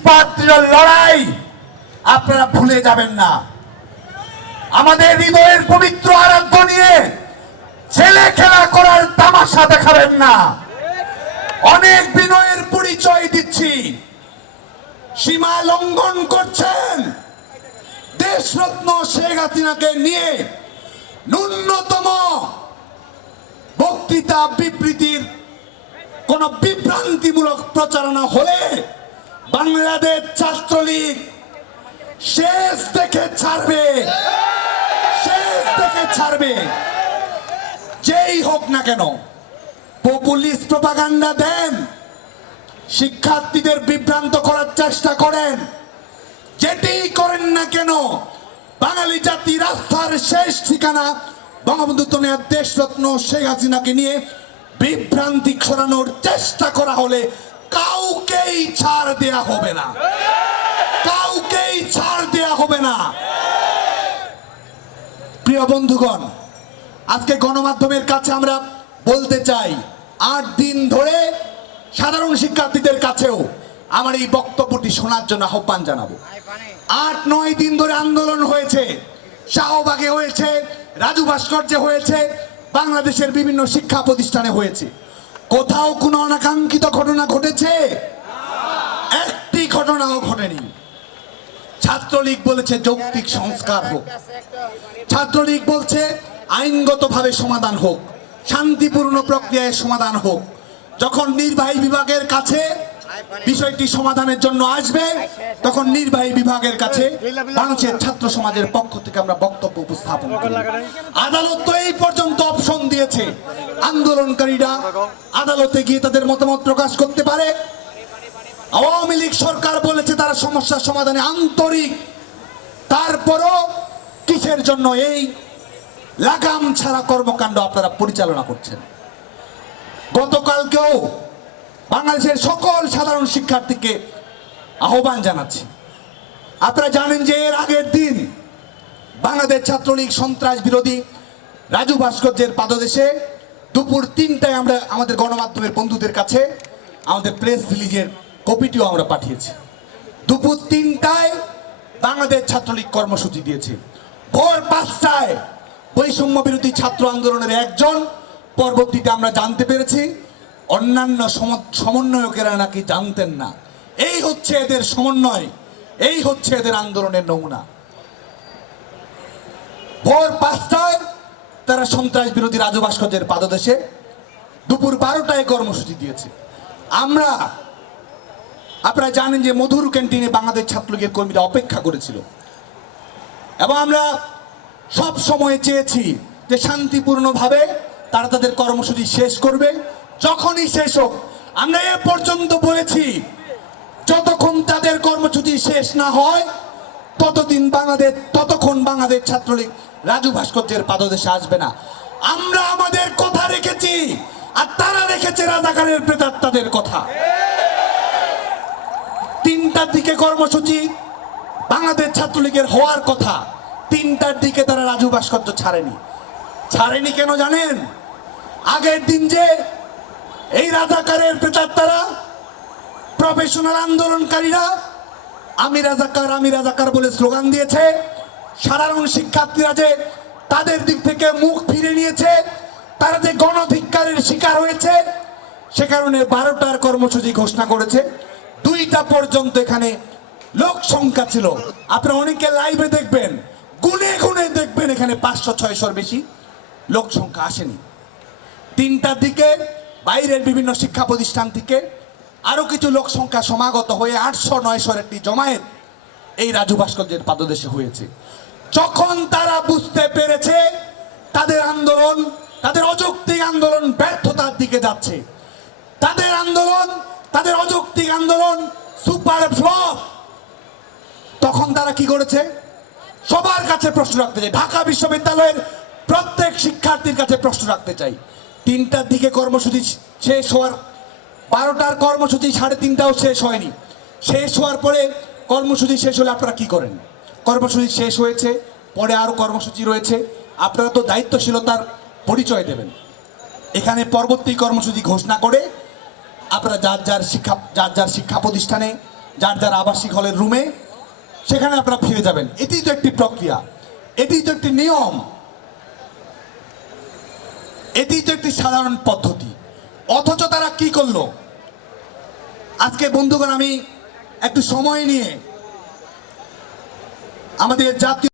ইস্পাতের লড়াই আপনারা ভুলে যাবেন না। আমাদের হৃদয়ের পবিত্র আরাধ্য নিয়ে ছেলে খেলা করার তামাশা দেখাবেন না। অনেক বিনয়ের পরিচয় দিচ্ছি, সীমা লঙ্ঘন করছেন। দেশরত্ন শেখ হাসিনাকে নিয়ে ন্যূনতম বক্তৃতা বিবৃতির কোন বিভ্রান্তিমূলক প্রচারণা হলে বাংলাদেশ ছাত্রলীগ শেষ দেখে ছাড়বে, শেষ দেখে ছাড়বে। যেই হোক না কেন পপুলিস্ট প্রপাগান্ডা দেন, শিক্ষার্থীদের বিভ্রান্ত করার চেষ্টা করেন, যেটি করেন না কেন বাঙালি জাতি রাস্তার শেষ ঠিকানা বঙ্গবন্ধু তনয়া দেশরত্ন শেখ হাসিনাকে নিয়ে বিভ্রান্তি ছড়ানোর চেষ্টা করা হলে কাউকেই ছাড় দেয়া হবে না, কাউকেই ছাড় দেয়া হবে না। প্রিয় বন্ধুগণ, আজকে গণমাধ্যমের কাছে আমরা বলতে চাই, 8 দিন ধরে সাধারণ শিক্ষার্থীদের কাছেও আমার এই বক্তব্যটি শোনার জন্য আহ্বান জানাবো। 8-9 দিন ধরে আন্দোলন হয়েছে, শাহবাগে হয়েছে, রাজু ভাস্কর্যে হয়েছে, বাংলাদেশের বিভিন্ন শিক্ষা প্রতিষ্ঠানে হয়েছে। কোথাও কোনো অনাকাঙ্ক্ষিত ঘটনা ঘটেছে? একটি ঘটনাও ঘটেনি। ছাত্রলীগ বলেছে যৌক্তিক সংস্কার হোক, ছাত্রলীগ বলছে আইনগতভাবে সমাধান হোক, শান্তিপূর্ণ প্রক্রিয়ায় সমাধান হোক। যখন নির্বাহী বিভাগের কাছে বিষয়টি সমাধানের জন্য আসবে, তখন নির্বাহী বিভাগের কাছে বাংলাদেশের ছাত্র সমাজের পক্ষ থেকে আমরা বক্তব্য উপস্থাপন করি। আদালত তো এই পর্যন্ত অপশন দিয়েছে, আন্দোলনকারীরা আদালতে গিয়ে তাদের মতামত প্রকাশ করতে পারে। আওয়ামী লীগ সরকার বলেছে তারা সমস্যার সমাধানে আন্তরিক, তারপরও কিসের জন্য এই লাগাম ছাড়া কর্মকাণ্ড আপনারা পরিচালনা করছেন? গতকালকেও বাংলাদেশের সকল সাধারণ শিক্ষার্থীকে আহ্বান জানাচ্ছি, আপনারা জানেন যে এর আগের দিন বাংলাদেশ ছাত্রলীগ সন্ত্রাস বিরোধী রাজু ভাস্কর্যের পাদদেশে দুপুর 3টায় আমরা আমাদের গণমাধ্যমের বন্ধুদের কাছে আমাদের প্রেস রিলিজের কপিটিও আমরা পাঠিয়েছি। দুপুর 3টায় বাংলাদেশ ছাত্রলীগ কর্মসূচি দিয়েছে। ভোর 5টায় বৈষম্য বিরোধী ছাত্র আন্দোলনের একজন, পরবর্তীতে আমরা জানতে পেরেছি অন্যান্য সমন্বয়কেরা নাকি জানতেন না। এই হচ্ছে এদের সমন্বয়, এই হচ্ছে এদের আন্দোলনের নমুনা। ভোর 5টায় তারা সন্ত্রাস বিরোধী রাজু ভাস্কর্যের পাদদেশে, দুপুর 12টায় কর্মসূচি দিয়েছে। আপনারা জানেন যে মধুর ক্যান্টিনে বাংলাদেশ ছাত্রলীগের কর্মীরা অপেক্ষা করেছিল এবং আমরা সব সময় চেয়েছি যে শান্তিপূর্ণভাবে তারা তাদের কর্মসূচি শেষ করবে। যখনই শেষ হোক, আমরা এ পর্যন্ত বলেছি যতক্ষণ তাদের কর্মসূচি শেষ না হয় ততক্ষণ বাংলাদেশ ছাত্রলীগ রাজু ভাস্কর্যের পাদদেশে আসবে না। আমরা আমাদের কথা রেখেছি, আর তারা রেখেছে রাজাকারের প্রেতাত্মাদের কথা। 3টার দিকে কর্মসূচি বাংলাদেশ ছাত্রলীগের হওয়ার কথা, 3টার দিকে তারা রাজু ভাস্কর্য ছাড়েনি কেন জানেন? আগের দিন যে এই রাজাকারের প্রেতাত্মারা, প্রফেশনাল আন্দোলনকারীরা আমি রাজাকার বলে স্লোগান দিয়েছে, সাধারণ শিক্ষার্থীরা যে তাদের দিক থেকে মুখ ফিরে নিয়েছে, তারা যে গণধিক্কারের শিকার হয়েছে, সে কারণে 12টার কর্মসূচি ঘোষণা করেছে। 2টা পর্যন্ত এখানে লোক সংখ্যা ছিল। আপনারা অনেকে লাইভে দেখবেন, গুনে গুনে দেখবেন এখানে 500-600-র বেশি লোক সংখ্যা আসেনি। 3টার দিকে বাইরের বিভিন্ন শিক্ষা প্রতিষ্ঠান থেকে আরো কিছু লোক সংখ্যা সমাগত হয়ে 800-900-র একটি জমায়েত এই রাজু ভাস্কর্যের পাদদেশে হয়েছে। যখন তারা বুঝতে পেরেছে তাদের আন্দোলন, তাদের অযৌক্তিক আন্দোলন ব্যর্থতার দিকে যাচ্ছে, তাদের অযৌক্তিক আন্দোলন সুপার ফ্লপ, তখন তারা কি করেছে? সবার কাছে প্রশ্ন রাখতে চাই, ঢাকা বিশ্ববিদ্যালয়ের প্রত্যেক শিক্ষার্থীর কাছে প্রশ্ন রাখতে চাই। 3টার দিকে কর্মসূচি শেষ হওয়ার, 12টার কর্মসূচি 3:30টাও শেষ হয়নি। শেষ হওয়ার পরে কর্মসূচি শেষ হলে আপনারা কি করেন? কর্মসূচি শেষ হয়েছে, পরে আরো কর্মসূচি রয়েছে, আপনারা তো দায়িত্বশীলতার পরিচয় দেবেন। এখানে পরবর্তী কর্মসূচি ঘোষণা করে আপনারা যার যার শিক্ষা প্রতিষ্ঠানে যার যার আবাসিক হলের রুমে, সেখানে আপনারা ফিরে যাবেন। এটি তো একটি প্রক্রিয়া, এটি তো একটি নিয়ম, এটি তো একটি সাধারণ পদ্ধতি। অথচ তারা কি করলো? আজকে বন্ধুগণ, আমি একটু সময় নিয়ে আমাদের জাতীয়